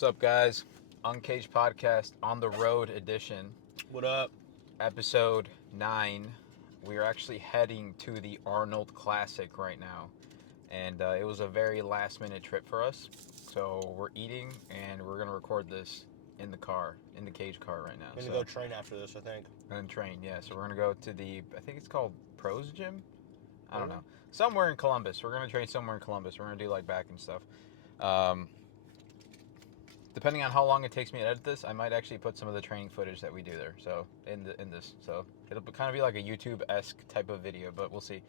What's up, guys? Unkage podcast on the road edition, What up? episode 9. We are actually heading to the Arnold Classic right now, and it was a very last minute trip for us. So we're eating, and we're gonna record this in the car, in the Kage car right now. I'm gonna go train after this, I think. And train, yeah. So we're gonna go to the, I think it's called Pros Gym. I don't know, somewhere in Columbus. We're gonna train somewhere in Columbus. We're gonna do like back and stuff. Depending on how long it takes me to edit this, I might actually put some of the training footage that we do there. So in this, so it'll kind of be like a YouTube-esque type of video, but we'll see.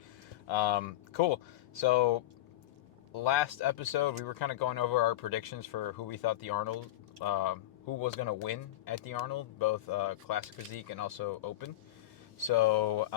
Cool. So last episode, we were kind of going over our predictions for who we thought the Arnold, who was gonna win at the Arnold, both Classic Physique and also Open. So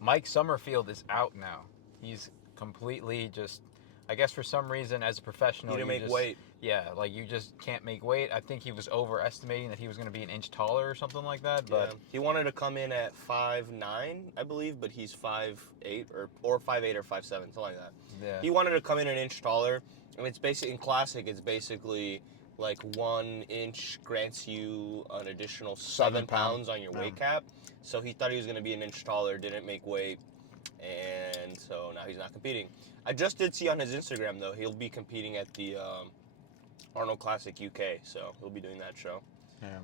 Mike Summerfield is out now. He's completely just, I guess for some reason as a professional, You didn't make weight. Yeah, like you just can't make weight. I think he was overestimating that he was going to be an inch taller or something like that. But yeah. He wanted to come in at 5'9", I believe, but he's 5'8", or 5'8" or 5'7", something like that. Yeah. He wanted to come in an inch taller. And it's basically, in Classic, it's basically like 1 inch grants you an additional 7 pounds on your weight cap. So he thought he was going to be an inch taller, didn't make weight, and so now he's not competing. I just did see on his Instagram, though, he'll be competing at the Arnold Classic UK, so he'll be doing that show. Yeah.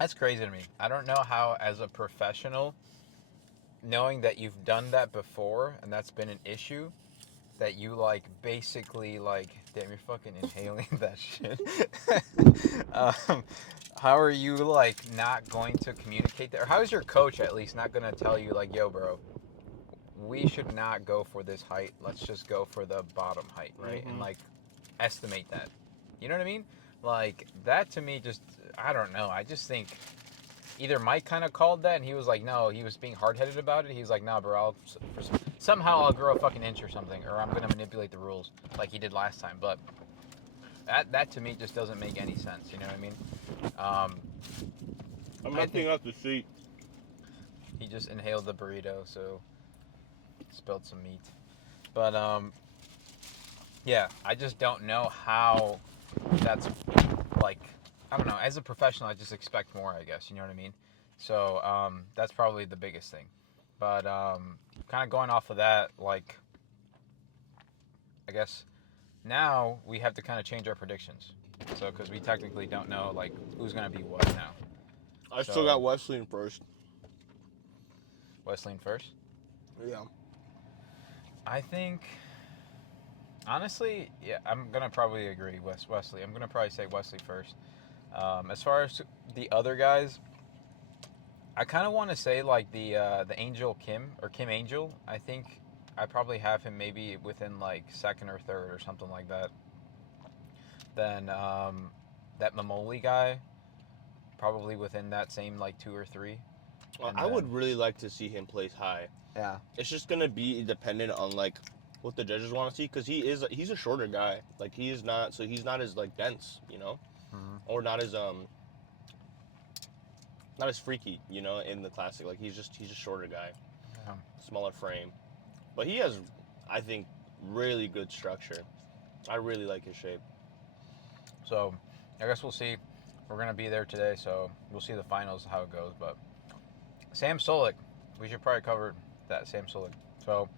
That's crazy to me. I don't know how, as a professional, knowing that you've done that before and that's been an issue, that you like basically like, damn, you're fucking inhaling that shit. How are you like not going to communicate that? Or how is your coach at least not going to tell you like, yo, bro, we should not go for this height. Let's just go for the bottom height, right? Mm-hmm. And like estimate that. You know what I mean? Like that to me just, I don't know. I just think either Mike kind of called that and he was like, no, he was being hard-headed about it. He's like, nah, bro, somehow I'll grow a fucking inch or something, or I'm going to manipulate the rules like he did last time. But that to me just doesn't make any sense. You know what I mean? I'm emptying out the seat. He just inhaled the burrito, so spilled some meat. But yeah, I just don't know how that's like, I don't know, as a professional I just expect more, I guess, you know what I mean? So that's probably the biggest thing. But kind of going off of that, like, I guess now we have to kind of change our predictions. So because we technically don't know like who's going to be what now. I still got Wesley first. Wesley first? Yeah. I think, honestly, yeah, I'm going to probably agree with Wesley. I'm going to probably say Wesley first. As far as the other guys, I kind of want to say like the Angel Kim, or Kim Angel. I think I probably have him maybe within like second or third or something like that. Then that Mamoli guy, probably within that same like 2 or 3. I would really like to see him place high. Yeah. It's just gonna be dependent on like what the judges want to see, because he's a shorter guy. Like he's not as like dense, you know, or not as freaky, you know, in the Classic. Like he's just shorter guy, smaller frame, but he has, I think, really good structure. I really like his shape. So I guess we'll see. We're gonna be there today, so we'll see the finals how it goes. But Sam Sulek, we should probably cover that, Sam Sulek. So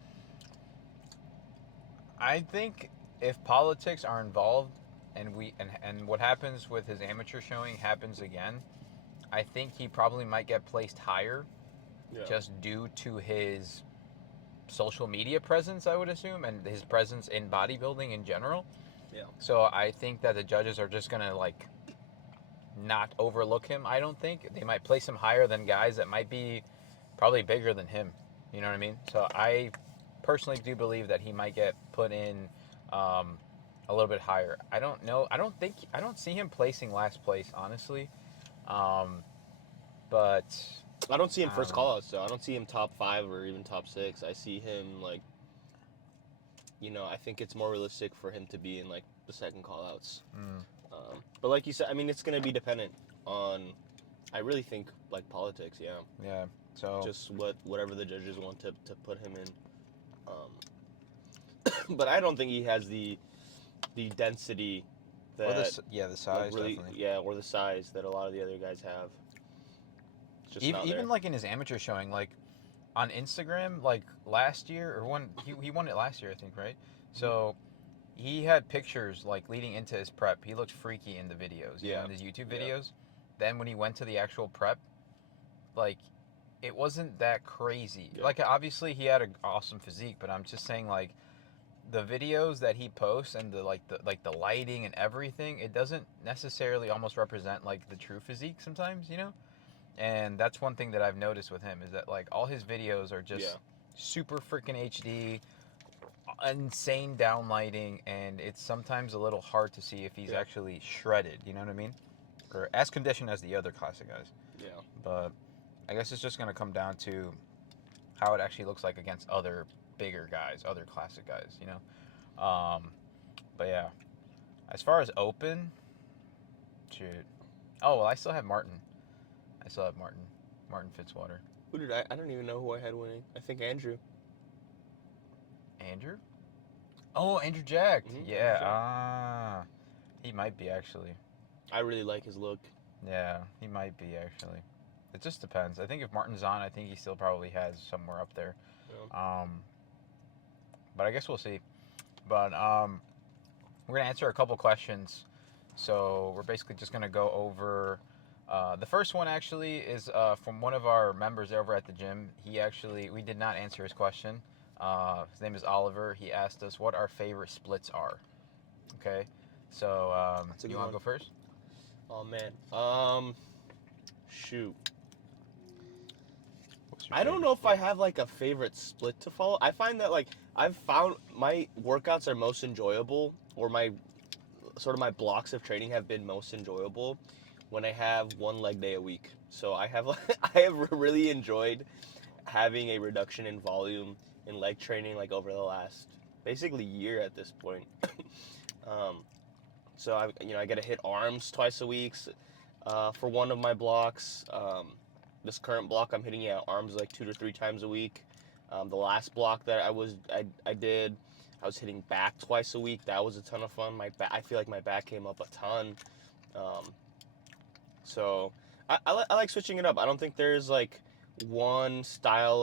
I think if politics are involved and what happens with his amateur showing happens again, I think he probably might get placed higher, just due to his social media presence, I would assume, and his presence in bodybuilding in general. Yeah. So I think that the judges are just gonna like not overlook him. I don't think they might place him higher than guys that might be probably bigger than him. You know what I mean? So I personally do believe that he might get put in a little bit higher. I don't know. I don't see him placing last place, honestly. But I don't see him first call-outs, though. I don't see him top 5 or even top 6. I see him, like, you know, I think it's more realistic for him to be in, like, the second call-outs. But like you said, I mean, it's going to be dependent on, I really think, like, politics, yeah. Yeah, so... just whatever the judges want to put him in. But I don't think he has the density that Or the size, really, definitely. yeah, or the size that a lot of the other guys have. It's just not Even there. like in his amateur showing, like on Instagram, like last year or when he won it last year, I think, right? So he had pictures like leading into his prep. He looked freaky in the videos, you know, in his YouTube Yeah. videos. Then when he went to the actual prep, like it wasn't that crazy. Yeah. Like obviously he had an awesome physique, but I'm just saying like the videos that he posts and the lighting and everything, it doesn't necessarily almost represent like the true physique sometimes, you know? And that's one thing that I've noticed with him is that like all his videos are just super freaking HD, insane downlighting, and it's sometimes a little hard to see if he's actually shredded, you know what I mean? Or as conditioned as the other classic guys. Yeah. But I guess it's just going to come down to how it actually looks like against other bigger guys, other classic guys, you know? But yeah, as far as open, shoot. Oh, well, I still have Martin. Martin Fitzwater. Who did I don't even know who I had winning. I think Andrew. Andrew? Oh, Andrew Jack. Mhm, Yeah, Andrew Jack. he might be actually. I really like his look. Yeah, he might be actually. It just depends. I think if Martin's on, I think he still probably has somewhere up there. Yeah. But I guess we'll see. But we're gonna answer a couple questions. So we're basically just gonna go over. The first one actually is from one of our members over at the gym. We did not answer his question. His name is Oliver. He asked us what our favorite splits are. Okay, so you want to go first? Oh man. Shoot. Your I don't favorite know if split? I have like a favorite split to follow. I find that like I've found my workouts are most enjoyable, or my blocks of training have been most enjoyable when I have one leg day a week. So I have I have really enjoyed having a reduction in volume in leg training like over the last basically year at this point. So I get to hit arms twice a week for one of my blocks. This current block I'm hitting arms like 2 to 3 times a week. The last block that I did, I was hitting back twice a week. That was a ton of fun. I feel like my back came up a ton. So I like switching it up. I don't think there's like one style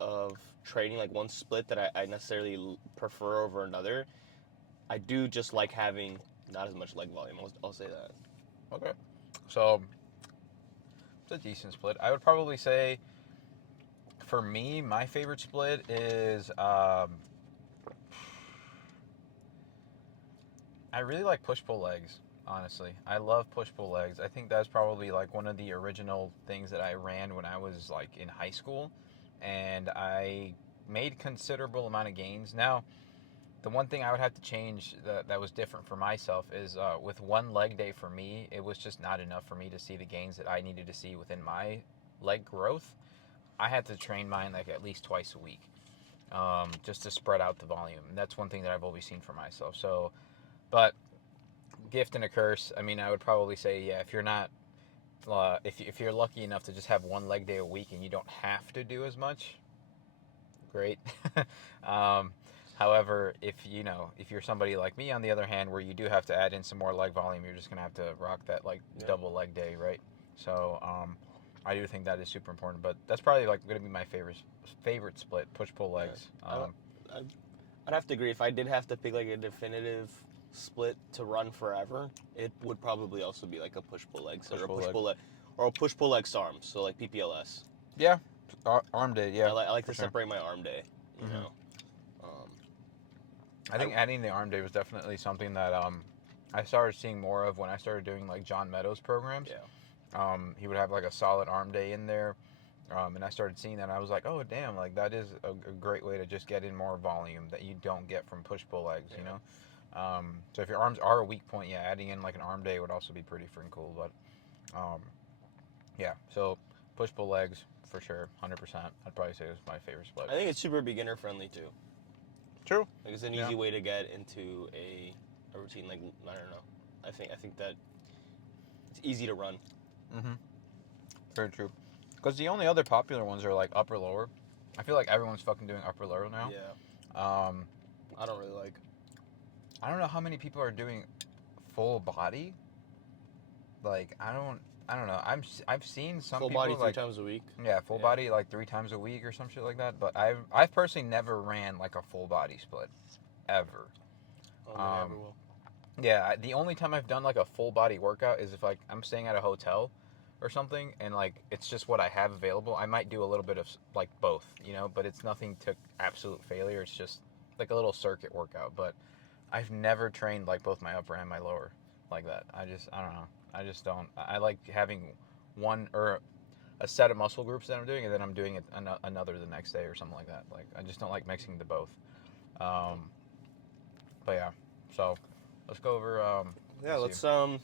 of training, like one split that I necessarily prefer over another. I do just like having not as much leg volume. I'll say that. Okay. So it's a decent split. I would probably say for me, my favorite split is I really like push-pull legs, honestly. I love push-pull legs. I think that's probably like one of the original things that I ran when I was like in high school, and I made considerable amount of gains. Now, the one thing I would have to change that was different for myself is with one leg day for me, it was just not enough for me to see the gains that I needed to see within my leg growth. I had to train mine like at least twice a week, just to spread out the volume. And that's one thing that I've always seen for myself. So, but gift and a curse. I mean, I would probably say, yeah, if you're not, if you're lucky enough to just have one leg day a week and you don't have to do as much, great. However, if you're somebody like me on the other hand, where you do have to add in some more leg volume, you're just gonna have to rock that like double leg day, right? So I do think that is super important. But that's probably like gonna be my favorite split, push pull legs. I'd have to agree. If I did have to pick like a definitive split to run forever, it would probably also be like a push pull legs or a push pull leg or a push pull legs arms. So like PPLS. Yeah, arm day. Yeah, I like to separate my arm day. You know. I think adding the arm day was definitely something that I started seeing more of when I started doing like John Meadows programs. Yeah. He would have like a solid arm day in there. And I started seeing that, and I was like, oh, damn, like that is a great way to just get in more volume that you don't get from push-pull legs, you know? So if your arms are a weak point, yeah, adding in like an arm day would also be pretty freaking cool. But, yeah, so push-pull legs, for sure, 100%. I'd probably say it was my favorite split. I think it's super beginner-friendly, too. True. Like, it's an easy way to get into a routine. Like, I don't know. I think that it's easy to run. Very true. Because the only other popular ones are like upper lower. I feel like everyone's fucking doing upper lower now. Yeah. I don't really like. I don't know how many people are doing full body, like I don't know. I've seen some Full people body 3 like times a week. yeah, full body like 3 times a week or some shit like that. But I've personally never ran like a full body split, ever. Oh, maybe I never will. Yeah, the only time I've done like a full body workout is if like I'm staying at a hotel or something and like it's just what I have available. I might do a little bit of like both, but it's nothing to absolute failure. It's just like a little circuit workout. But I've never trained like both my upper and my lower like that. I don't know. I just don't. I like having one or a set of muscle groups that I'm doing and then I'm doing it another the next day or something like that. Like I just don't like mixing the both. But yeah, so let's go over. Yeah, let's Oh,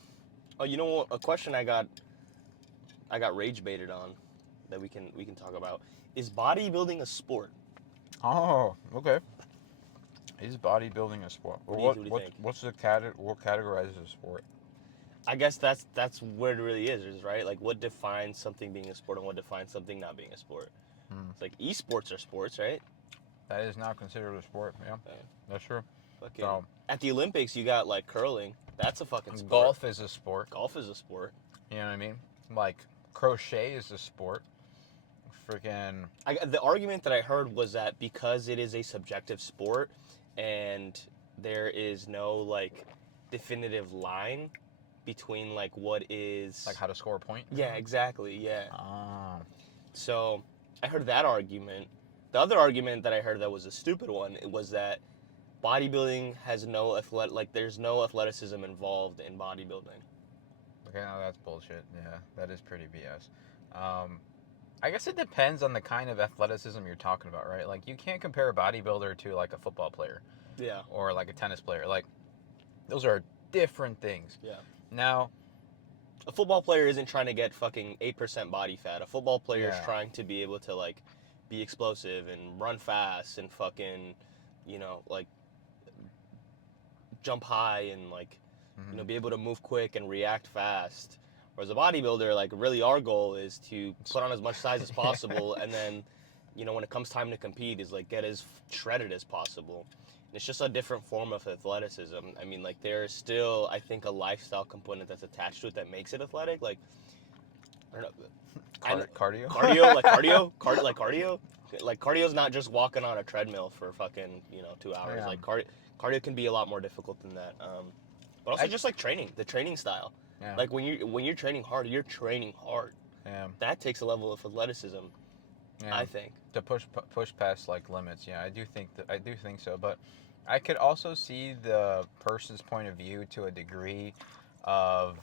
you know what? A question I got rage baited on that we can talk about is bodybuilding a sport. Oh, okay. Is bodybuilding a sport? What do you think? What's what categorizes a sport? I guess that's where it really is, right? Like, what defines something being a sport and what defines something not being a sport? It's like esports are sports, right? That is not considered a sport. Yeah, that's true. Fucking, So, at the Olympics, you got like curling. That's a fucking sport. golf is a sport. Golf is a sport. You know what I mean? Like crochet is a sport. Freaking. The argument that I heard was that because it is a subjective sport and there is no like definitive line between like what is Like how to score a point? Yeah, exactly. Yeah. So I heard that argument. The other argument that I heard that was a stupid one was that bodybuilding has there's no athleticism involved in bodybuilding. Okay, no, that's bullshit. Yeah, that is pretty BS. I guess it depends on the kind of athleticism you're talking about, right? Like you can't compare a bodybuilder to like a football player. Yeah. Or like a tennis player. Like those are different things. Yeah. Now, a football player isn't trying to get fucking 8% body fat. A football player is trying to be able to like be explosive and run fast and fucking, like jump high and like, be able to move quick and react fast. Whereas a bodybuilder, like really our goal is to put on as much size as possible and then, when it comes time to compete is like get as shredded as possible. And it's just a different form of athleticism. I mean, like there's still, I think, a lifestyle component that's attached to it that makes it athletic. Like, I don't know. Cardio? Cardio? Like cardio? Like cardio? Like cardio's not just walking on a treadmill for fucking, 2 hours. Yeah. Like cardio can be a lot more difficult than that. But also just like training, the training style. Yeah. Like when you're training hard, you're training hard. Yeah. That takes a level of athleticism, I think. To push past like limits. Yeah, I do think so. But I could also see the person's point of view to a degree of,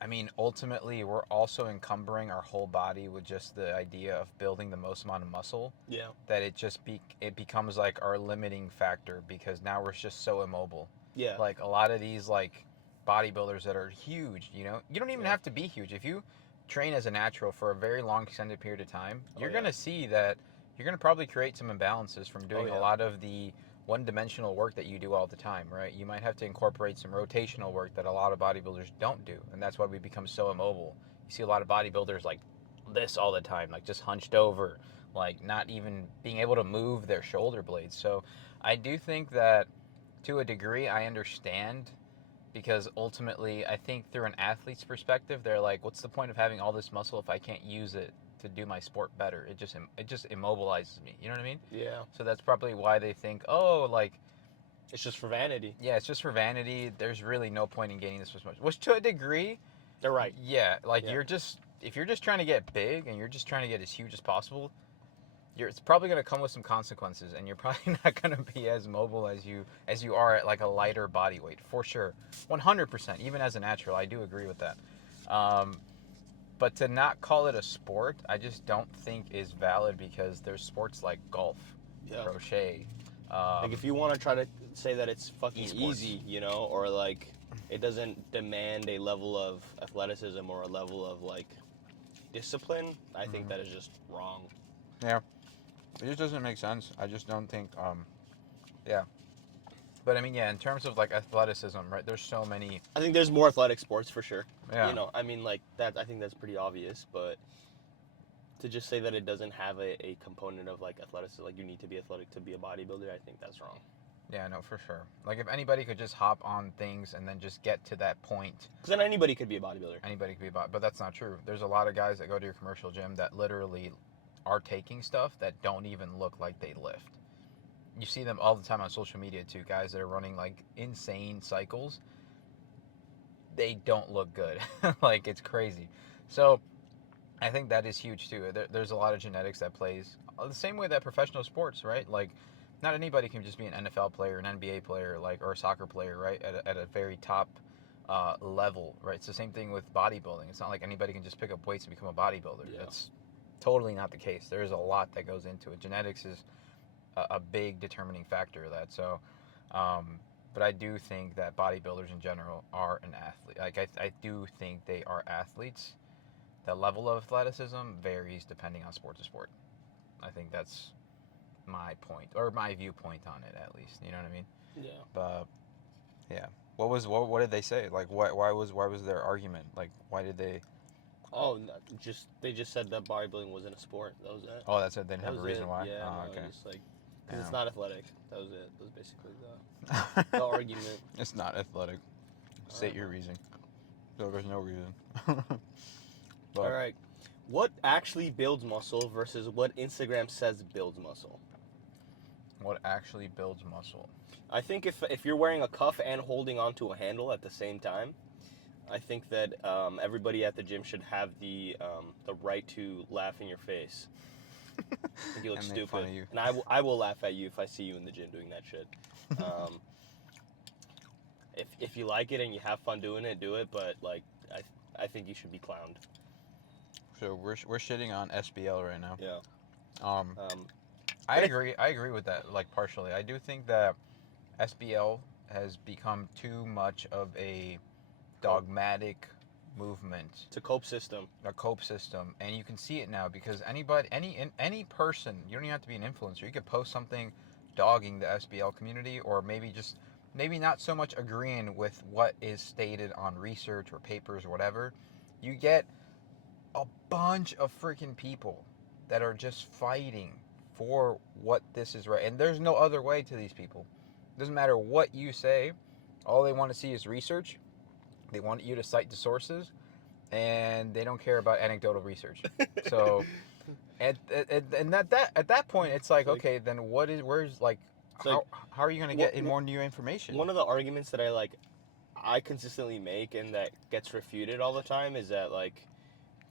I mean, ultimately we're also encumbering our whole body with just the idea of building the most amount of muscle. Yeah. That it becomes like our limiting factor because now we're just so immobile. Yeah. Like a lot of these like bodybuilders that are huge, you don't even have to be huge. If you train as a natural for a very long extended period of time, you're going to see that you're going to probably create some imbalances from doing a lot of the one-dimensional work that you do all the time, right? You might have to incorporate some rotational work that a lot of bodybuilders don't do, and that's why we become so immobile. You see a lot of bodybuilders like this all the time, like just hunched over, like not even being able to move their shoulder blades. So I do think that to a degree I understand, because ultimately I think through an athlete's perspective, they're like, what's the point of having all this muscle if I can't use it to do my sport better? It just immobilizes me. You know what I mean? Yeah. So that's probably why they think, oh, like, it's just for vanity. Yeah, it's just for vanity. There's really no point in gaining this much. Which to a degree, they're right. Yeah, like if you're just trying to get big and you're just trying to get as huge as possible, it's probably going to come with some consequences, and you're probably not going to be as mobile as you are at like a lighter body weight, for sure. 100%, even as a natural, I do agree with that. But to not call it a sport, I just don't think is valid, because there's sports like golf, crochet. Like if you want to try to say that it's fucking esports. easy, or like it doesn't demand a level of athleticism or a level of like discipline, I think that is just wrong. Yeah. It just doesn't make sense. I just don't think, yeah. But I mean, yeah, in terms of like athleticism, right, there's so many. I think there's more athletic sports for sure. Yeah. I mean, like that, I think that's pretty obvious, but to just say that it doesn't have a component of like athleticism, like you need to be athletic to be a bodybuilder, I think that's wrong. Yeah, no, for sure. Like, if anybody could just hop on things and then just get to that point, Because then anybody could be a bodybuilder. anybody could be about. But that's not true. There's a lot of guys that go to your commercial gym that literally are taking stuff that don't even look like they lift. You see them all the time on social media too. Guys that are running like insane cycles. They don't look good. Like, it's crazy. So I think that is huge too. There's a lot of genetics that plays the same way that professional sports, right? Like, not anybody can just be an NFL player, an NBA player, like, or a soccer player, right? At a very top level, right? It's the same thing with bodybuilding. It's not like anybody can just pick up weights and become a bodybuilder. Yeah. That's totally not the case. There is a lot that goes into it. Genetics is a big determining factor of that. So, but I do think that bodybuilders in general are an athlete. Like, I do think they are athletes. The level of athleticism varies depending on sport to sport. I think that's my point, or my viewpoint on it, at least. You know what I mean? Yeah. But yeah, what did they say? Like, why was their argument? Like, why did they? Oh, they just said that bodybuilding wasn't a sport. That was it. Oh, that's it. They didn't That have a was reason it. why. Yeah, Oh, no, okay. just like because Yeah. it's not athletic. That was it. That was basically the argument. It's not athletic. State your reason. So there's no reason. But, All right. What actually builds muscle versus what Instagram says builds muscle? what actually builds muscle? I think if you're wearing a cuff and holding onto a handle at the same time, I think that everybody at the gym should have the right to laugh in your face. I think you look And make stupid. fun of you. And I will laugh at you if I see you in the gym doing that shit. If you like it and you have fun doing it, do it. But like I think you should be clowned. So we're shitting on SBL right now. Yeah. I agree with that, like, partially. I do think that SBL has become too much of a dogmatic movement, It's a cope system. a cope system, and you can see it now because any person, you don't even have to be an influencer. You could post something dogging the SBL community, or maybe not so much agreeing with what is stated on research or papers or whatever. You get a bunch of freaking people that are just fighting for what this is right. And there's no other way to these people. Doesn't matter what you say. All they want to see is research. They want you to cite the sources, and they don't care about anecdotal research. So at that point, it's like, okay, then where's like, how are you going to get more new information? One of the arguments that I consistently make and that gets refuted all the time is that, like,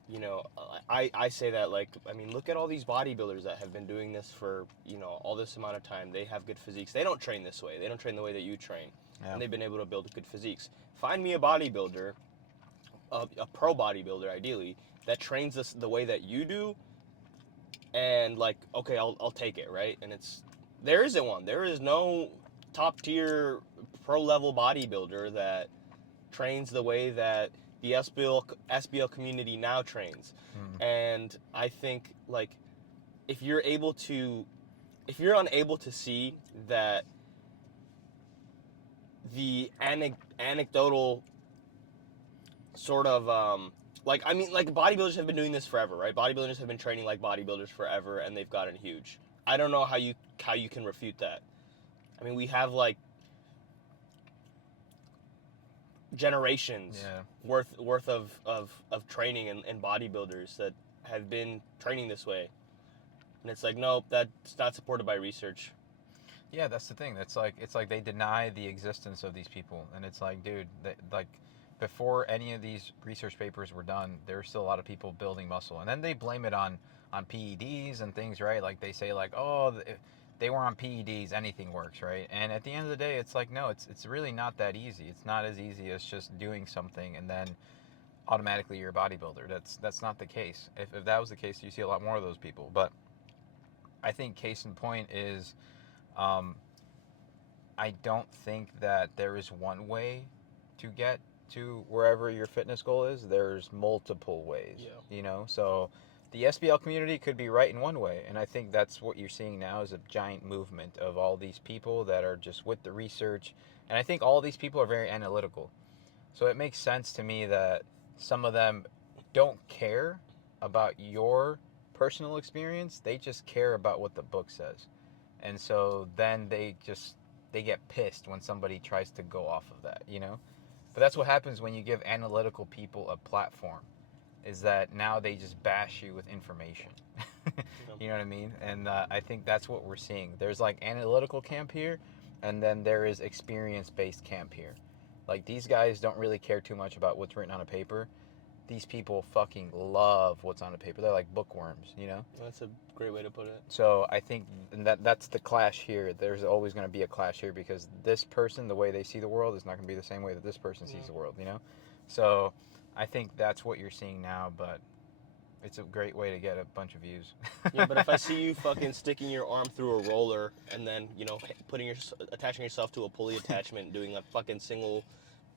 you know, I say that, like, I mean, look at all these bodybuilders that have been doing this for, you know, all this amount of time. They have good physiques. They don't train this way. They don't train the way that you train. Yeah. And they've been able to build good physiques. Find me a bodybuilder, a pro bodybuilder ideally, that trains this the way that you do, and, like, okay, I'll take it, right? And there isn't one. There is no top tier pro level bodybuilder that trains the way that the SBL community now trains. And I think, like, if you're unable to see that the anecdotal sort of like, I mean, like, bodybuilders have been doing this forever, right? Bodybuilders have been training like bodybuilders forever, and they've gotten huge. I don't know how you can refute that. I mean, we have, like, generations worth of training and bodybuilders that have been training this way, and it's like, nope, that's not supported by research. Yeah, that's the thing. It's like they deny the existence of these people, and it's like, dude, like, before any of these research papers were done, there were still a lot of people building muscle, and then they blame it on PEDs and things, right? Like, they say, like, oh, if they were on PEDs, anything works, right? And at the end of the day, it's like, no, it's really not that easy. It's not as easy as just doing something and then automatically you're a bodybuilder. That's not the case. If that was the case, you see a lot more of those people. But I think case in point is, I don't think that there is one way to get to wherever your fitness goal is. There's multiple ways. Yeah. You know, so the SBL community could be right in one way, and I think that's what you're seeing now is a giant movement of all these people that are just with the research, and I think all these people are very analytical. So it makes sense to me that some of them don't care about your personal experience. They just care about what the book says. And so then they just they get pissed when somebody tries to go off of that, you know? But that's what happens when you give analytical people a platform, is that now they just bash you with information. You know what I mean? And I think that's what we're seeing. There's like analytical camp here, and then there is experience-based camp here. Like, these guys don't really care too much about what's written on a paper. These people fucking love what's on a paper. They're like bookworms, you know? That's a great way to put it. So I think that's the clash here. There's always going to be a clash here because this person, the way they see the world, is not going to be the same way that this person sees the world, you know? So I think that's what you're seeing now, but it's a great way to get a bunch of views. Yeah, but if I see you fucking sticking your arm through a roller and then, you know, attaching yourself to a pulley attachment, doing a fucking single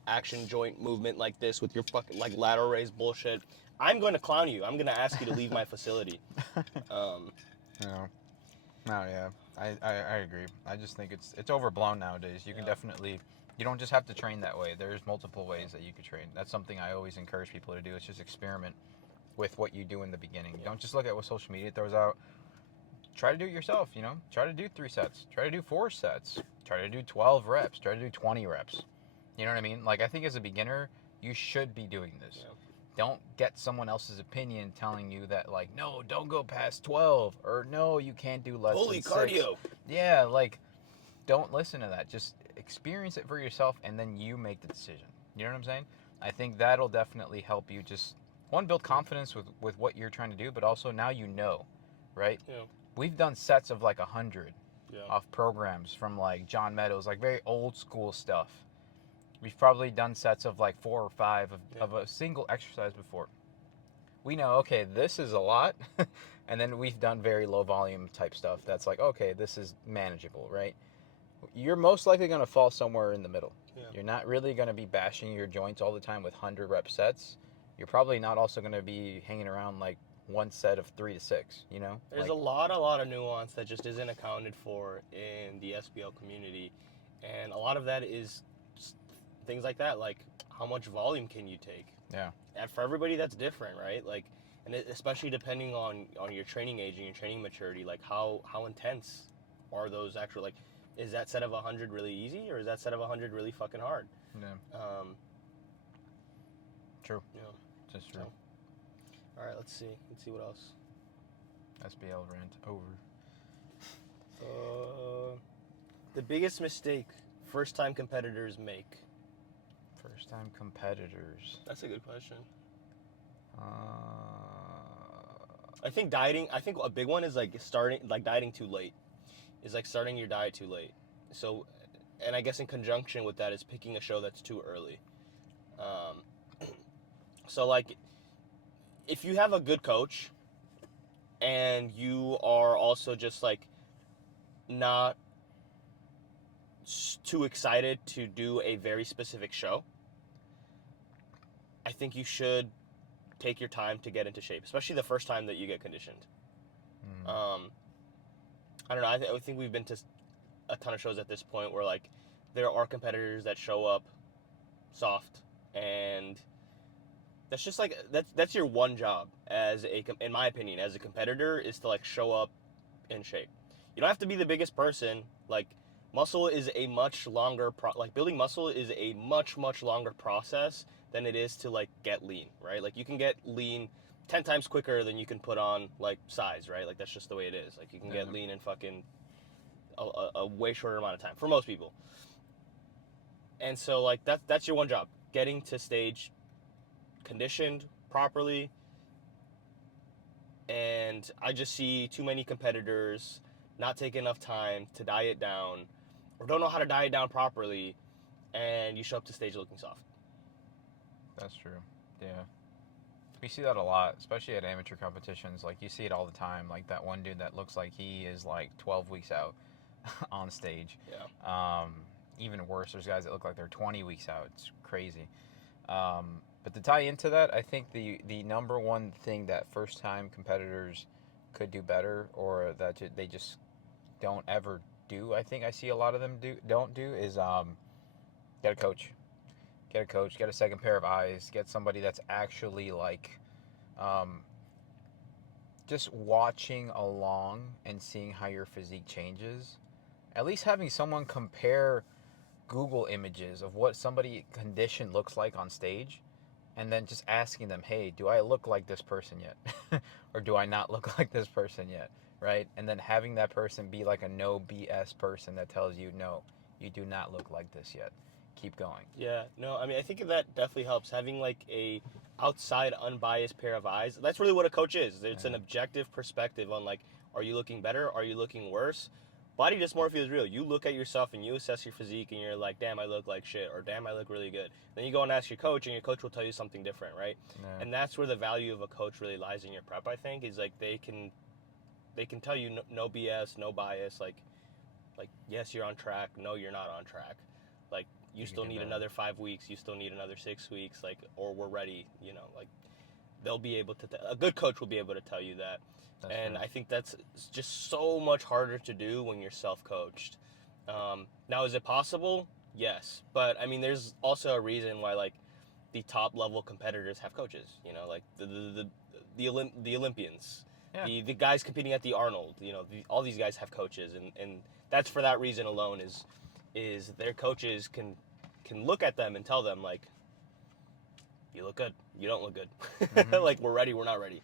action joint movement like this with your fucking like lateral raise bullshit, I'm going to clown you. I'm going to ask you to leave my facility. No, yeah, I agree. I just think it's overblown nowadays. You can definitely, you don't just have to train that way. There's multiple ways that you could train. That's something I always encourage people to do. It's just experiment with what you do in the beginning. Don't just look at what social media throws out. Try to do it yourself, you know? Try to do 3 sets. Try to do 4 sets. Try to do 12 reps. Try to do 20 reps. You know what I mean? Like, I think as a beginner, you should be doing this. Yeah. Don't get someone else's opinion telling you that, like, no, don't go past 12, or no, you can't do less Holy than 6. cardio. Yeah, like, don't listen to that. Just experience it for yourself, and then you make the decision. You know what I'm saying? I think that'll definitely help you just, one, build confidence with what you're trying to do, but also now you know, right? Yeah. We've done sets of, like, 100 Yeah. off programs from, like, John Meadows, like, very old school stuff. We've probably done sets of like 4 or 5 of a single exercise before. We know, okay, this is a lot. And then we've done very low volume type stuff that's like, okay, this is manageable, right? You're most likely going to fall somewhere in the middle. Yeah. You're not really going to be bashing your joints all the time with 100 rep sets. You're probably not also going to be hanging around like one set of 3 to 6, you know? There's like, a lot of nuance that just isn't accounted for in the SBL community. And a lot of that is things like that, like how much volume can you take? Yeah. And for everybody, that's different, right? Like, and especially depending on your training age and your training maturity, like how intense are those actual, like, is that set of 100 really easy, or is that set of 100 really fucking hard? Yeah. True. Yeah. Just true. So, all right, let's see what else. SBL rant over. The biggest mistake first-time competitors make. First-time competitors. That's a good question. I think a big one is dieting too late. Is like starting your diet too late. So, and I guess in conjunction with that is picking a show that's too early. So like, if you have a good coach and you are also just like not too excited to do a very specific show, I think you should take your time to get into shape, especially the first time that you get conditioned. I don't know. I think we've been to a ton of shows at this point where like there are competitors that show up soft, and that's just like that's your one job in my opinion, as a competitor, is to like show up in shape. You don't have to be the biggest person. Like, muscle is a much longer building muscle is a much longer process than it is to like get lean, right? Like, you can get lean 10 times quicker than you can put on like size, right? Like, that's just the way it is. Like, you can get lean in fucking a way shorter amount of time for most people. And so like that's your one job, getting to stage conditioned properly. And I just see too many competitors not take enough time to diet down, or don't know how to diet down properly, and you show up to stage looking soft. That's true. Yeah. We see that a lot, especially at amateur competitions. Like, you see it all the time. Like, that one dude that looks like he is like 12 weeks out on stage. Yeah. Even worse, there's guys that look like they're 20 weeks out. It's crazy. But to tie into that, I think the number one thing that first-time competitors could do better, or that they just don't ever do, I think I see a lot of them don't do, is get a coach. Get a coach, get a second pair of eyes, get somebody that's actually like just watching along and seeing how your physique changes, at least having someone compare Google images of what somebody condition looks like on stage, and then just asking them, hey, do I look like this person yet? Or do I not look like this person yet? Right? And then having that person be like a no BS person that tells you, no, you do not look like this yet. Keep going. Yeah, no, I mean, I think that definitely helps. Having like a outside, unbiased pair of eyes. That's really what a coach is. It's an objective perspective on like, are you looking better? Are you looking worse? Body dysmorphia is real. You look at yourself and you assess your physique and you're like, damn, I look like shit, or damn, I look really good. Then you go and ask your coach, and your coach will tell you something different, right? Yeah. And that's where the value of a coach really lies in your prep, I think, is like they can tell you no BS, no bias, like yes, you're on track, no, you're not on track. Like, you still need another 5 weeks, you still need another 6 weeks, like, or we're ready, like they'll be able to, a good coach will be able to tell you that. That's and right. I think that's just so much harder to do when you're self-coached. Now, is it possible? Yes. But, I mean, there's also a reason why, like, the top-level competitors have coaches, like the Olympians. Yeah. The guys competing at the Arnold, all these guys have coaches, and that's for that reason alone is their coaches can look at them and tell them, like, you look good, you don't look good. Mhm. Like, we're ready, we're not ready.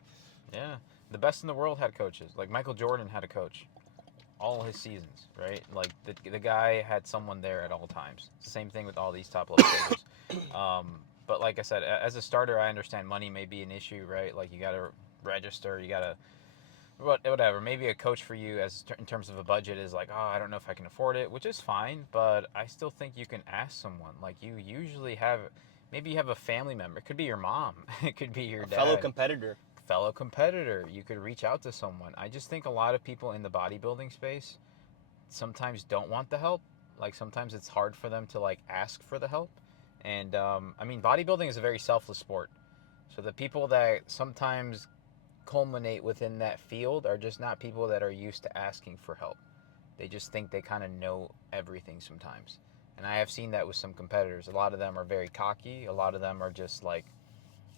Yeah. The best in the world had coaches. Like Michael Jordan had a coach all his seasons, right? Like the guy had someone there at all times. Same thing with all these top level coaches. But like I said, as a starter, I understand money may be an issue, right? Like you got to register, you got to whatever. Maybe a coach for you as in terms of a budget is like, oh, I don't know if I can afford it, which is fine. But I still think you can ask someone. Like you usually have, maybe you have a family member. It could be your mom. It could be your A dad. fellow competitor. You could reach out to someone. I just think a lot of people in the bodybuilding space sometimes don't want the help. Like sometimes it's hard for them to like ask for the help. And I mean, bodybuilding is a very selfless sport. So the people that sometimes culminate within that field are just not people that are used to asking for help. They just think they kind of know everything sometimes. And I have seen that with some competitors. A lot of them are very cocky. A lot of them are just like,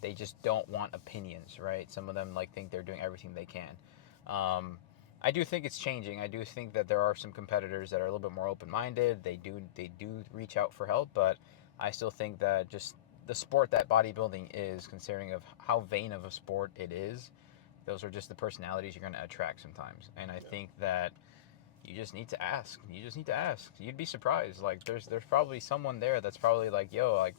they just don't want opinions, right? Some of them like think they're doing everything they can. I do think it's changing. I do think that there are some competitors that are a little bit more open-minded. They do reach out for help, but I still think that just the sport that bodybuilding is, considering of how vain of a sport it is, those are just the personalities you're going to attract sometimes. And I think that you just need to ask. You just need to ask. You'd be surprised. Like there's probably someone there that's probably like, yo, like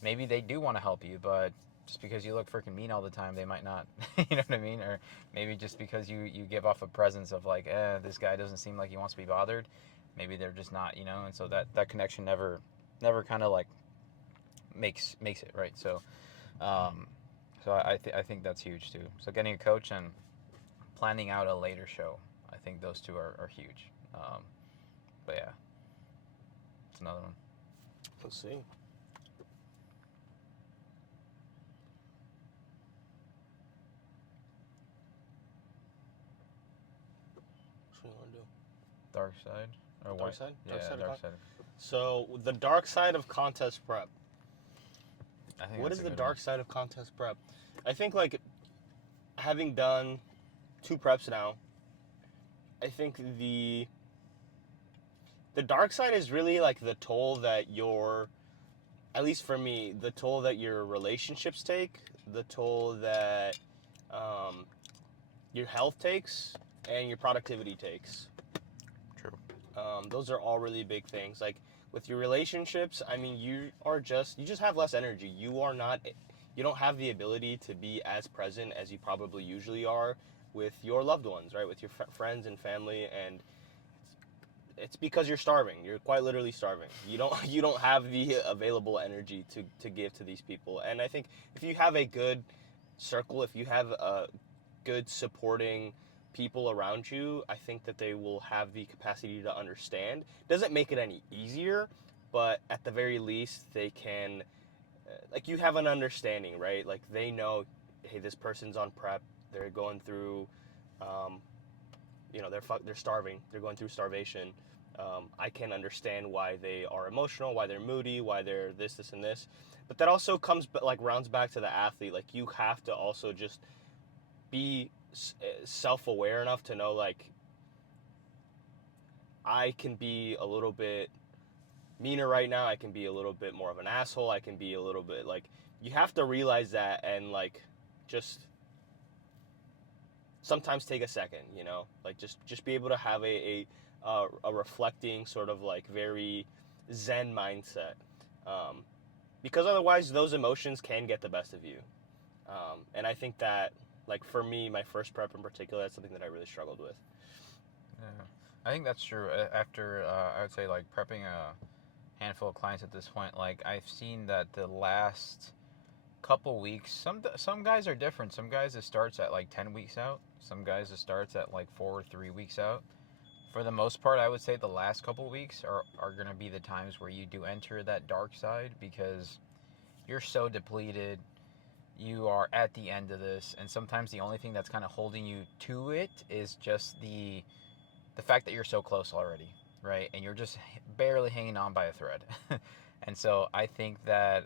maybe they do want to help you, but just because you look freaking mean all the time, they might not. You know what I mean? Or maybe just because you give off a presence of like, this guy doesn't seem like he wants to be bothered. Maybe they're just not, And so that connection never kind of like makes it right. So, I think that's huge too. So getting a coach and planning out a later show, I think those two are huge. But yeah, it's another one. Let's see. What do you want to do? Dark side or Dark white? side? Yeah, Dark side. side. So, the dark side of contest prep. I think What that's is a the good dark side of contest prep? I think, like, having done 2 preps now, I think the dark side is really, like, the toll that at least for me, the toll that your relationships take, the toll that your health takes, and your productivity takes. True. Those are all really big things. Like with your relationships, I mean, you just have less energy. You don't have the ability to be as present as you probably usually are with your loved ones, right? With your friends and family, and it's because you're starving. You're quite literally starving. You don't have the available energy to give to these people. And I think if you have a good circle, if you have a good supporting people around you, I think that they will have the capacity to understand. Doesn't make it any easier, but at the very least they can, like, you have an understanding, right? Like they know, hey, this person's on prep, they're going through, they're starving, they're going through starvation. I can understand why they are emotional, why they're moody, why they're this, and this. But that also rounds back to the athlete. Like, you have to also just be self-aware enough to know, like, I can be a little bit meaner right now. I can be a little bit more of an asshole. I can be a little bit like, you have to realize that and like just sometimes take a second, you know, like just be able to have a reflecting sort of like very zen mindset, um, because otherwise those emotions can get the best of you, and I think that like for me, my first prep in particular, that's something that I really struggled with. Yeah, I think that's true. After I would say like prepping a handful of clients at this point, like I've seen that the last couple weeks, some guys are different. Some guys it starts at like 10 weeks out. Some guys it starts at like 4 or 3 weeks out. For the most part, I would say the last couple weeks are gonna be the times where you do enter that dark side because you're so depleted. You are at the end of this, and sometimes the only thing that's kind of holding you to it is just the fact that you're so close already, right? And you're just barely hanging on by a thread. And so I think that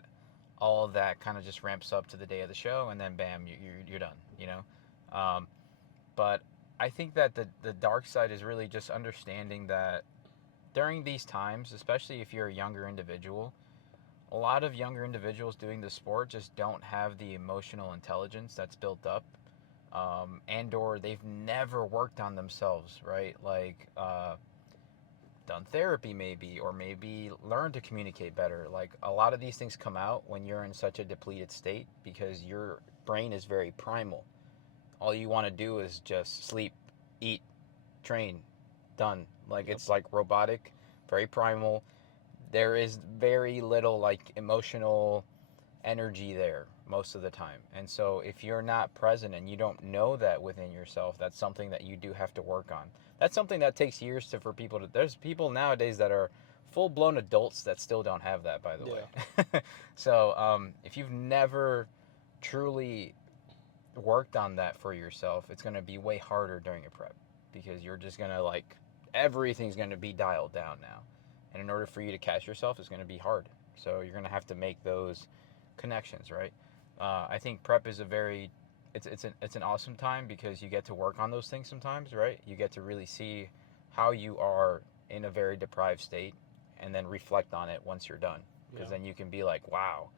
all of that kind of just ramps up to the day of the show, and then bam, you're done, you know? But I think that the dark side is really just understanding that during these times, especially if you're a younger individual, a lot of younger individuals doing the sport just don't have the emotional intelligence that's built up, and or they've never worked on themselves, right? Like done therapy maybe, or maybe learned to communicate better. Like a lot of these things come out when you're in such a depleted state because your brain is very primal. All you want to do is just sleep, eat, train, done. Like Yep. it's like robotic, very primal. There is very little like emotional energy there most of the time. And so if you're not present and you don't know that within yourself, that's something that you do have to work on. That's something that takes years to for people to there's people nowadays that are full blown adults that still don't have that, by the Yeah. way. So if you've never truly worked on that for yourself, it's going to be way harder during a prep because you're just going to like everything's going to be dialed down now. And in order for you to catch yourself, it's going to be hard. So you're going to have to make those connections, right? I think prep is a very it's an awesome time because you get to work on those things sometimes, right? You get to really see how you are in a very deprived state and then reflect on it once you're done. Because Yeah. then you can be like, wow,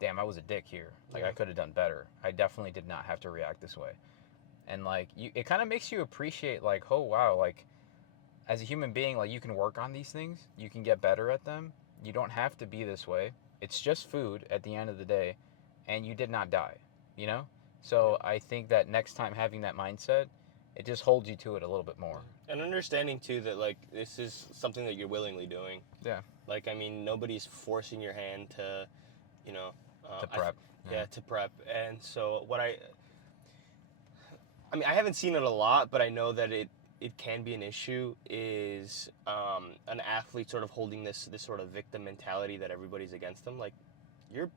damn, I was a dick here. Like Yeah. I could have done better. I definitely did not have to react this way. And like you it kind of makes you appreciate like, oh wow, like as a human being, like you can work on these things, you can get better at them. You don't have to be this way. It's just food at the end of the day, and you did not die, you know? Yeah. So I think that next time having that mindset, it just holds you to it a little bit more. And understanding too that like this is something that you're willingly doing. Yeah. Like, I mean, nobody's forcing your hand to, you know, To prep. yeah, to prep. And so I mean, I haven't seen it a lot, but I know that it can be an issue. Is an athlete sort of holding this sort of victim mentality that everybody's against them? Like, you're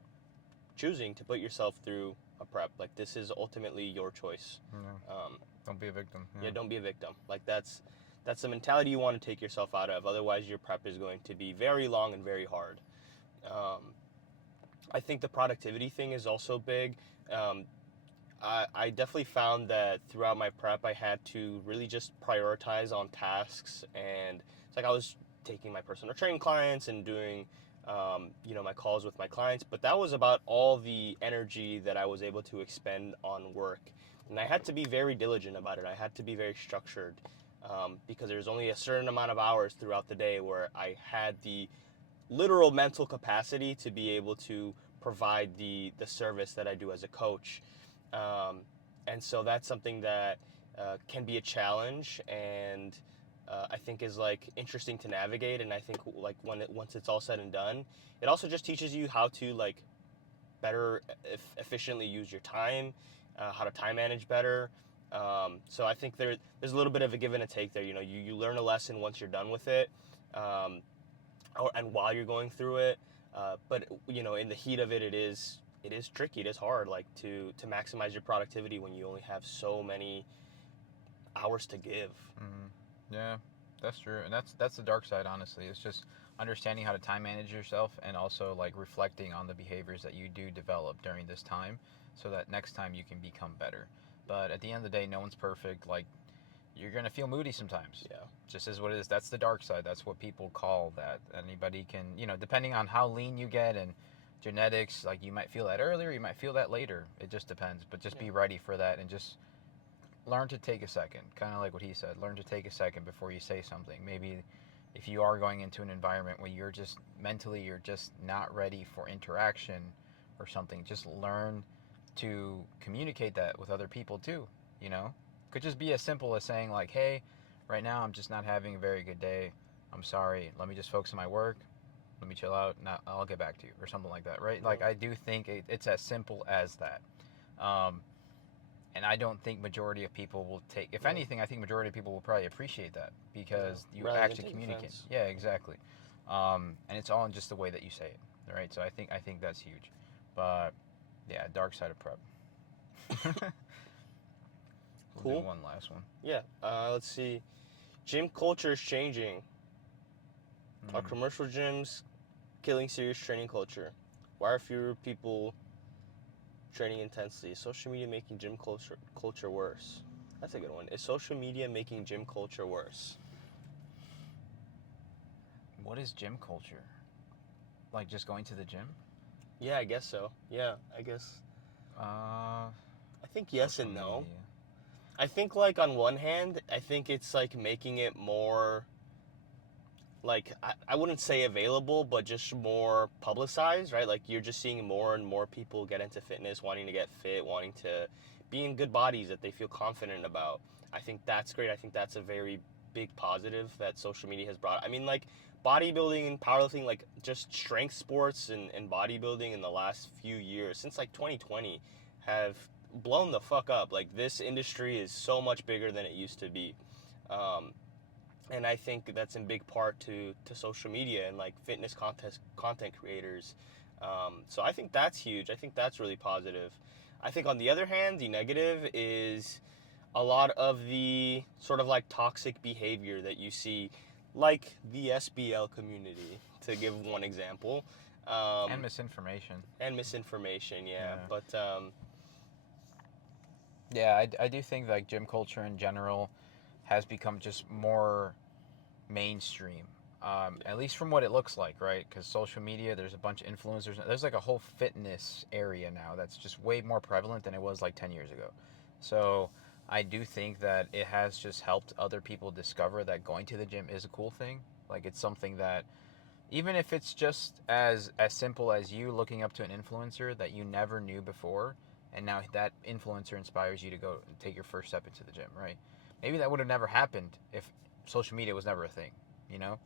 choosing to put yourself through a prep. Like, this is ultimately your choice. Yeah. Don't be a victim. Yeah, don't be a victim. Like, that's the mentality you want to take yourself out of. Otherwise, your prep is going to be very long and very hard. Um, I think the productivity thing is also big. Um, I definitely found that throughout my prep, I had to really just prioritize on tasks. And it's like I was taking my personal training clients and doing, you know, my calls with my clients. But that was about all the energy that I was able to expend on work. And I had to be very diligent about it. I had to be very structured, because there's only a certain amount of hours throughout the day where I had the literal mental capacity to be able to provide the service that I do as a coach. Um, and so that's something that can be a challenge, and I think is like interesting to navigate. And I think like once it's all said and done, it also just teaches you how to like better efficiently use your time, how to time manage better. So I think there's a little bit of a give and a take there. You know, you learn a lesson once you're done with it, and while you're going through it. But you know, in the heat of it, it is tricky. It is hard, like to maximize your productivity when you only have so many hours to give. Yeah, that's true, and that's the dark side. Honestly, it's just understanding how to time manage yourself, and also like reflecting on the behaviors that you do develop during this time, so that next time you can become better. But at the end of the day, no one's perfect. Like you're gonna feel moody sometimes. Yeah. Just is what it is. That's the dark side. That's what people call that. Anybody can, depending on how lean you get and genetics, like you might feel that earlier, you might feel that later. It just depends. But just be ready for that and just learn to take a second. Kind of like what he said. Learn to take a second before you say something. Maybe if you are going into an environment where you're just mentally, you're just not ready for interaction or something, just learn to communicate that with other people too. Could just be as simple as saying like, hey, right now I'm just not having a very good day. I'm sorry. Let me just focus on my work. Let me chill out. Now I'll get back to you or something like that, right? Like I do think it's as simple as that. And I don't think majority of people will take. If anything, I think majority of people will probably appreciate that because you rather than actually take communicate. offense. Yeah, exactly. And it's all in just the way that you say it, right? So I think that's huge. But yeah, dark side of prep. We'll Cool. do one last one. Yeah. Let's see. Gym culture is changing. Are commercial gyms killing serious training culture? Why are fewer people training intensely? Is social media making gym culture worse? That's a good one. Is social media making gym culture worse? What is gym culture? Like just going to the gym? Yeah, I guess so. Yeah, I guess. Uh, I think yes social and no. media. I think like on one hand, I think it's like making it more like I wouldn't say available, but just more publicized, right? Like you're just seeing more and more people get into fitness, wanting to get fit, wanting to be in good bodies that they feel confident about. I think that's great. I think that's a very big positive that social media has brought. I mean, like bodybuilding and powerlifting, like just strength sports and bodybuilding in the last few years, since like 2020, have blown the fuck up. Like this industry is so much bigger than it used to be. And I think that's in big part to social media and like fitness content creators. So I think that's huge. I think that's really positive. I think on the other hand, the negative is a lot of the sort of like toxic behavior that you see, like the SBL community, to give one example. And misinformation. And misinformation, yeah. Yeah. But Yeah, I do think like gym culture in general has become just more mainstream. At least from what it looks like, right? Because social media, there's a bunch of influencers. There's like a whole fitness area now that's just way more prevalent than it was like 10 years ago. So I do think that it has just helped other people discover that going to the gym is a cool thing. Like it's something that, even if it's just as simple as you looking up to an influencer that you never knew before, and now that influencer inspires you to go take your first step into the gym, right? Maybe that would have never happened if social media was never a thing, you know?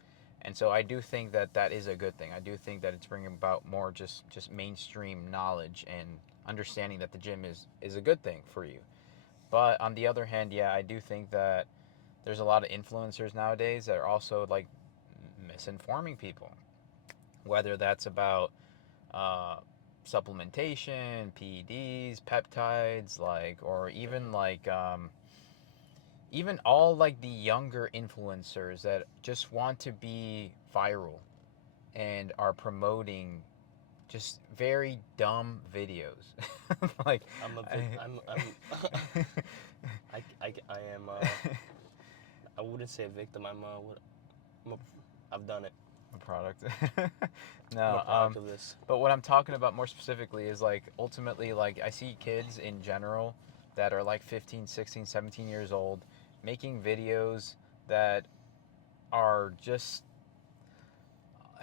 And so I do think that that is a good thing. I do think that it's bringing about more just mainstream knowledge and understanding that the gym is a good thing for you. But on the other hand, yeah, I do think that there's a lot of influencers nowadays that are also like misinforming people, whether that's about supplementation, PEDs, peptides, like, or even like even all like the younger influencers that just want to be viral and are promoting just very dumb videos. Like I am I wouldn't say a victim. I've done it. a product. I'm No, a product of this. but what I'm talking about more specifically is like ultimately like I see kids in general that are like 15, 16, 17 years old making videos that are just,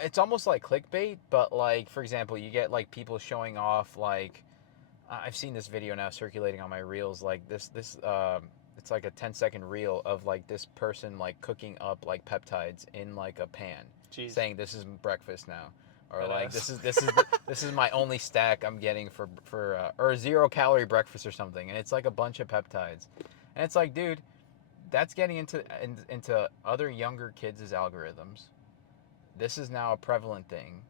it's almost like clickbait, but like for example, you get like people showing off like I've seen this video now circulating on my reels, like this it's like a 10-second reel of like this person like cooking up like peptides in like a pan. Jeez. Saying this is breakfast now, or That like ass. this is my only stack I'm getting for or 0 calorie breakfast or something, and it's like a bunch of peptides, and it's like, dude, that's getting into other younger kids' algorithms. This is now a prevalent thing,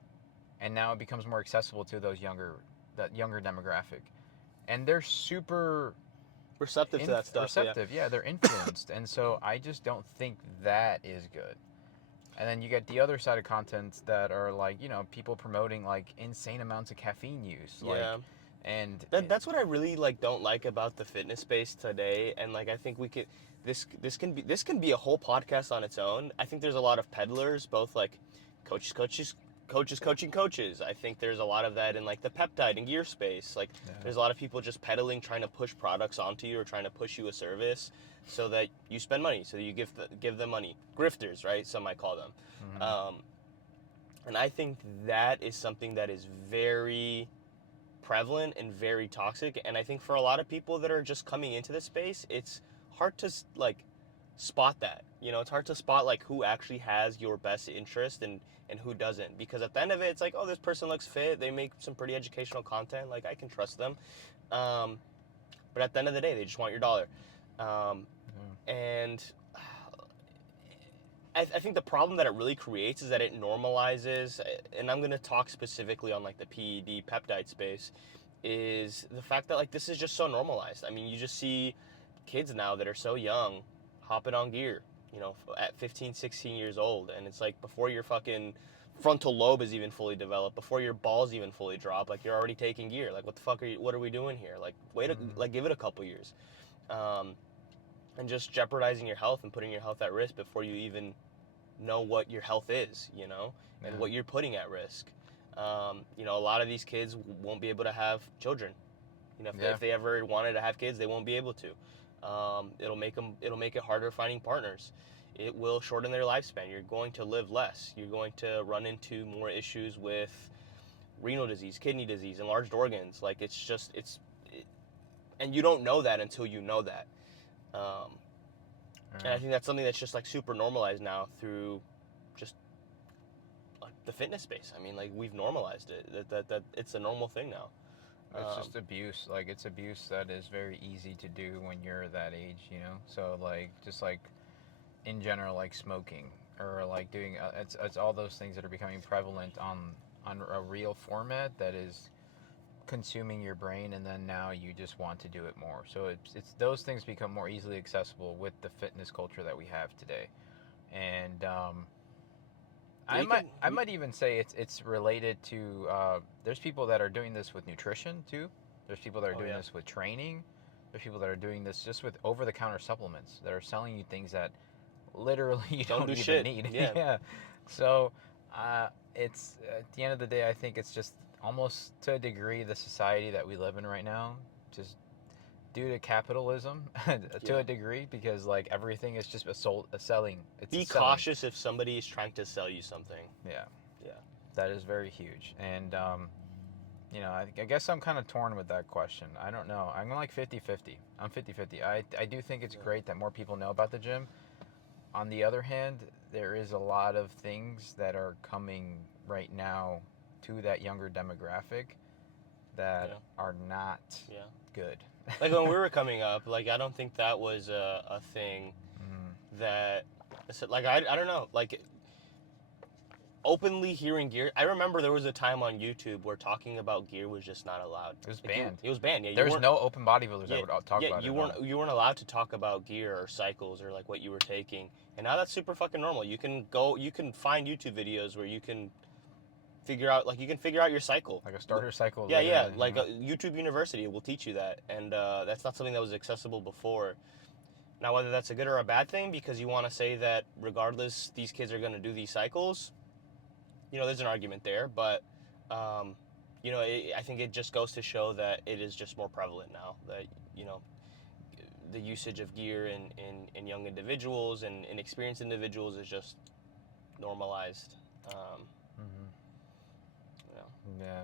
and now it becomes more accessible to that younger demographic, and they're super Receptive to that stuff. receptive. Yeah, they're influenced, and so I just don't think that is good. And then you get the other side of content that are like, people promoting like insane amounts of caffeine use. Like Yeah. And That's what I really like don't like about the fitness space today, and like I think we could this can be a whole podcast on its own. I think there's a lot of peddlers, both like coaches coaching coaches. I think there's a lot of that in like the peptide and gear space. Like there's a lot of people just peddling, trying to push products onto you or trying to push you a service so that you spend money, so that you give them money. Grifters, right? Some might call them. And I think that is something that is very prevalent and very toxic. And I think for a lot of people that are just coming into this space, it's hard to like spot that. You know, it's hard to spot like who actually has your best interest and who doesn't. Because at the end of it, it's like, oh, this person looks fit. They make some pretty educational content. Like I can trust them. But at the end of the day, they just want your dollar. And I think the problem that it really creates is that it normalizes, and I'm going to talk specifically on like the PED peptide space, is the fact that like this is just so normalized. I mean, you just see kids now that are so young hopping on gear, you know, at 15, 16 years old. And it's like before your fucking frontal lobe is even fully developed, before your balls even fully drop, like you're already taking gear. Like what are we doing here? Like like give it a couple years. And just jeopardizing your health and putting your health at risk before you even know what your health is, you know, and what you're putting at risk. You know, a lot of these kids won't be able to have children. You know, if they ever wanted to have kids, they won't be able to. It'll make it harder finding partners. It will shorten their lifespan. You're going to live less. You're going to run into more issues with renal disease, kidney disease, enlarged organs. Like and you don't know that until you know that. And I think that's something that's just like super normalized now through just like the fitness space. I mean, like we've normalized it. That it's a normal thing now. It's just abuse. Like it's abuse that is very easy to do when you're that age, you know. So like just like in general, like smoking or like doing it's all those things that are becoming prevalent on a real format that is consuming your brain, and then now you just want to do it more. So it's those things become more easily accessible with the fitness culture that we have today. And I might even say it's related to there's people that are doing this with nutrition too. There's people that are doing this with training. There's people that are doing this just with over-the-counter supplements that are selling you things that literally you don't even need. Yeah. So it's at the end of the day, I think it's just almost to a degree the society that we live in right now, just due to capitalism to a degree, because like everything is just a selling. Be cautious if somebody is trying to sell you something. Yeah. That is very huge. And you know, I guess I'm kind of torn with that question. I don't know. I'm like 50-50. I'm 50-50. I do think it's great that more people know about the gym. On the other hand, there is a lot of things that are coming right now to that younger demographic that are not good. Like when we were coming up, like I don't think that was a thing that, like I don't know, like openly hearing gear. I remember there was a time on YouTube where talking about gear was just not allowed. It was banned. It was banned. Yeah, there's no open bodybuilders that would talk about it. You weren't allowed to talk about gear or cycles or like what you were taking. And now that's super fucking normal. You can find YouTube videos where you can figure out your cycle, like a starter cycle. Like a YouTube University will teach you that, and that's not something that was accessible before. Now, whether that's a good or a bad thing, because you want to say that regardless these kids are going to do these cycles, you know, there's an argument there, but you know, I think it just goes to show that it is just more prevalent now, that, you know, the usage of gear in young individuals and inexperienced individuals is just normalized. Yeah,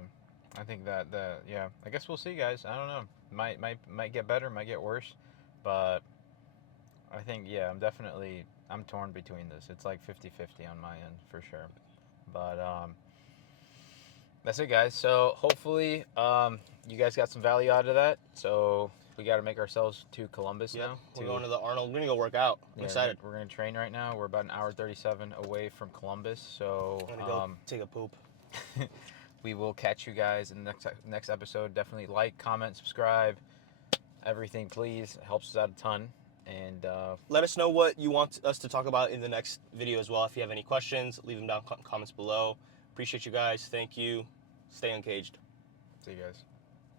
I think that I guess we'll see, guys. I don't know. Might get better, might get worse, but I think I'm torn between this. It's like 50-50 on my end for sure. But that's it, guys. So hopefully you guys got some value out of that. So we got to make ourselves to Columbus now. We're going to the Arnold. We're gonna go work out. I'm excited. We're gonna train right now. We're about an hour 37 away from Columbus. So I'm gonna go take a poop. We will catch you guys in the next episode. Definitely like, comment, subscribe, everything, please. It helps us out a ton. And let us know what you want us to talk about in the next video as well. If you have any questions, leave them down in comments below. Appreciate you guys. Thank you. Stay uncaged. See you guys.